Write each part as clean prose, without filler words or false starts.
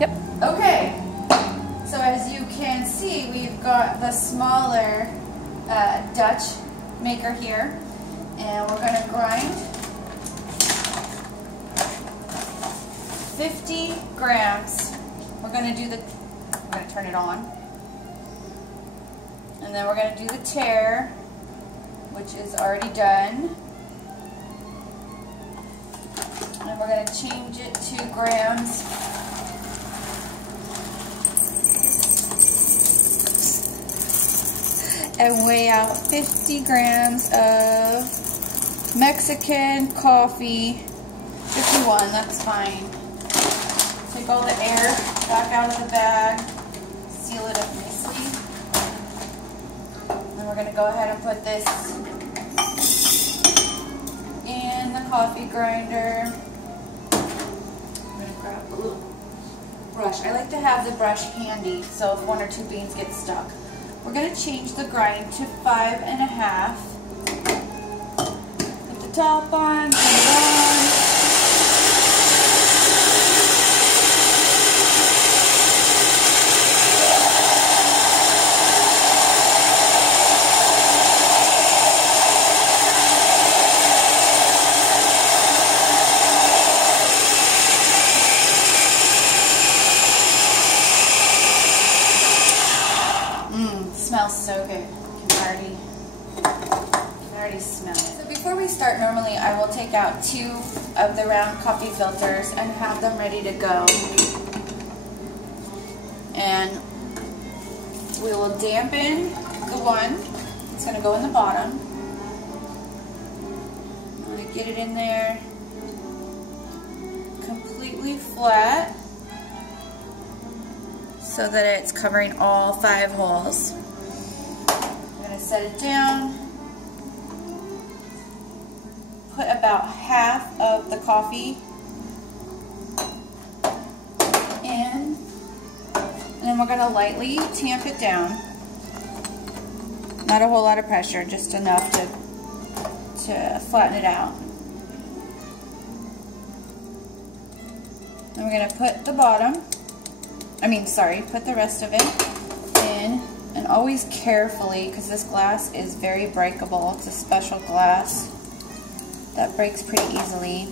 Yep. Okay. So as you can see, we've got the smaller Dutch maker here, and we're going to grind 50 grams. We're going to turn it on, and then we're going to do the tare, which is already done, and we're going to change it to grams. And weigh out 50 grams of Mexican coffee. 51, that's fine. Take all the air back out of the bag, seal it up nicely. And we're going to go ahead and put this in the coffee grinder. I'm going to grab a little brush. I like to have the brush handy so if 1 or 2 beans get stuck. We're going to change the grind to 5.5. Put the top on, turn it on. Smells so good. You can already smell it. So before we start, normally I will take out 2 of the round coffee filters and have them ready to go. And we will dampen the one. It's going to go in the bottom. I'm going to get it in there completely flat so that it's covering all 5 holes. Set it down, put about half of the coffee in, and then we're going to lightly tamp it down. Not a whole lot of pressure, just enough to flatten it out. Then we're going to put the put the rest of it in. And always carefully, because this glass is very breakable. It's a special glass that breaks pretty easily.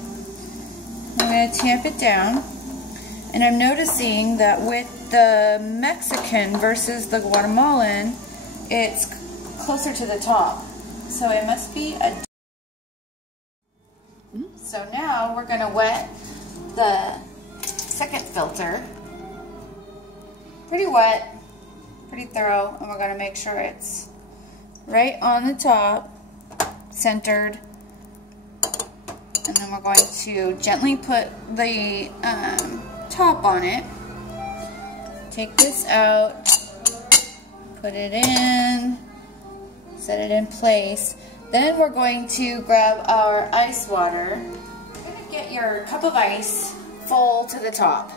I'm going to tamp it down. And I'm noticing that with the Mexican versus the Guatemalan, it's closer to the top. So it must be a... So now we're going to wet the second filter. Pretty wet. Pretty thorough, and we're going to make sure it's right on the top, centered, and then we're going to gently put the top on it. Take this out, put it in, set it in place. Then we're going to grab our ice water. You're going to get your cup of ice full to the top,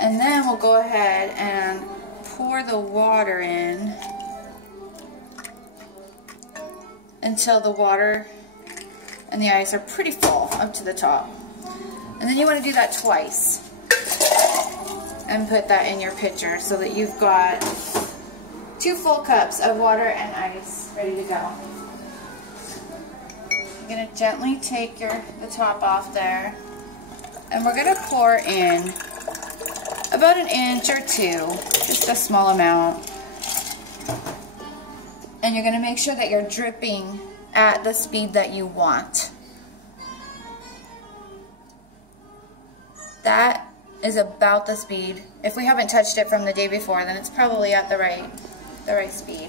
and then we'll go ahead and pour the water in until the water and the ice are pretty full up to the top. And then you want to do that twice and put that in your pitcher so that you've got 2 full cups of water and ice ready to go. You're going to gently take the top off there, and we're going to pour in about 1 inch or 2, just a small amount. And you're going to make sure that you're dripping at the speed that you want. That is about the speed. If we haven't touched it from the day before, then it's probably at the right speed.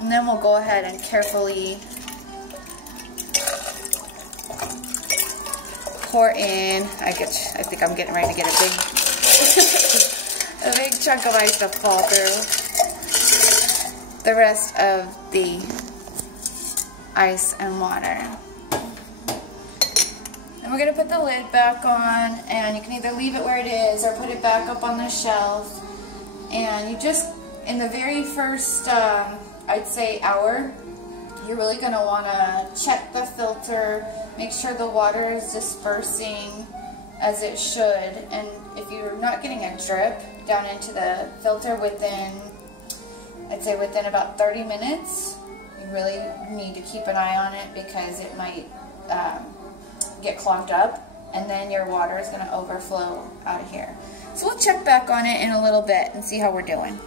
And then we'll go ahead and carefully pour in. I think I'm getting ready to get a big chunk of ice to fall through. The rest of the ice and water. And we're going to put the lid back on, and you can either leave it where it is or put it back up on the shelf. And you just, in the very first, I'd say hour, you're really going to want to check the filter, make sure the water is dispersing as it should. And if you're not getting a drip down into the filter within, I'd say within about 30 minutes, you really need to keep an eye on it because it might get clogged up, and then your water is going to overflow out of here. So we'll check back on it in a little bit and see how we're doing.